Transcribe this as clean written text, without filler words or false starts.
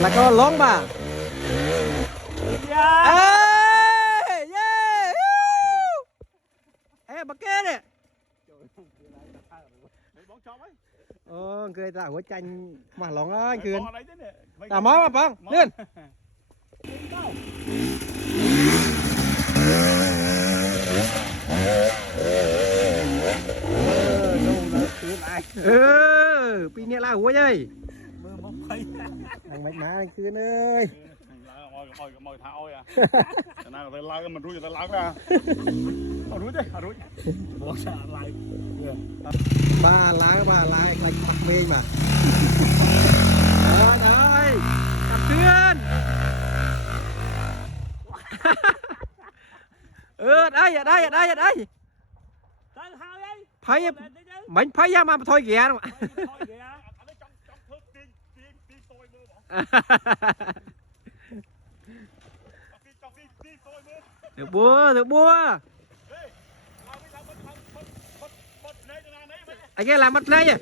là có lón bà. Ê, bà kia nè. Người ta của chanh mà lón ơi cười. Ta mó mà bông, lên. Pin này là của gì? Thằng mạch má anh Khuyên ơi. Mồi thả ôi à. Nào phải lao mình rút cho ta lao ra. Rút đi, rút. Bỏ xa lại. Ba lá lại mặt mê mà. Trời ơi, thằng Khuyên. Đây. Phải mình phải ra mà thôi kìa đúng không ạ? Được bua. Anh kia làm mất này nhỉ?